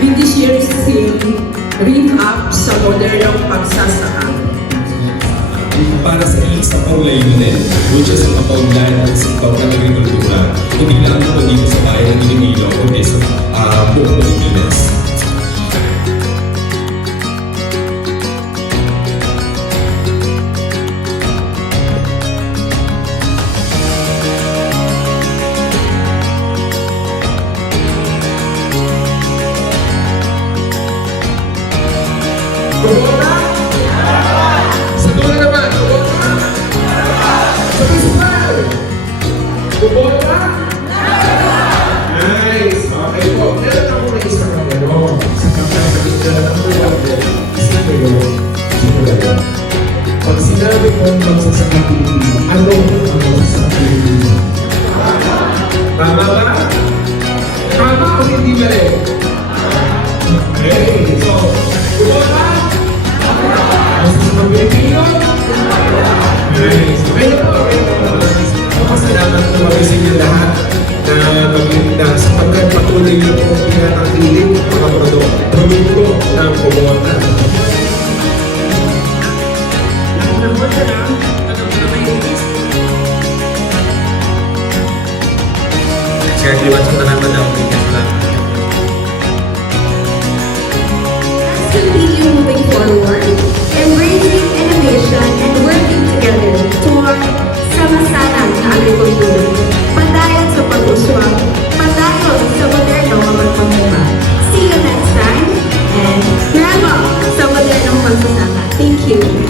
Shirsi Read-Up sa modernong pagsasaka. para sa iisang pang layunin, which is ang kapaunlayan ng sektor ng agrikultura, hindi lang po dito sa Pag sinabi ko Pilipino, ano lahat na maglinda sapagkat patuloy na po pinanatiling mga produkto, produkto ng Kubota. Nakulabutan ang Kaya iwan sa tanaman you.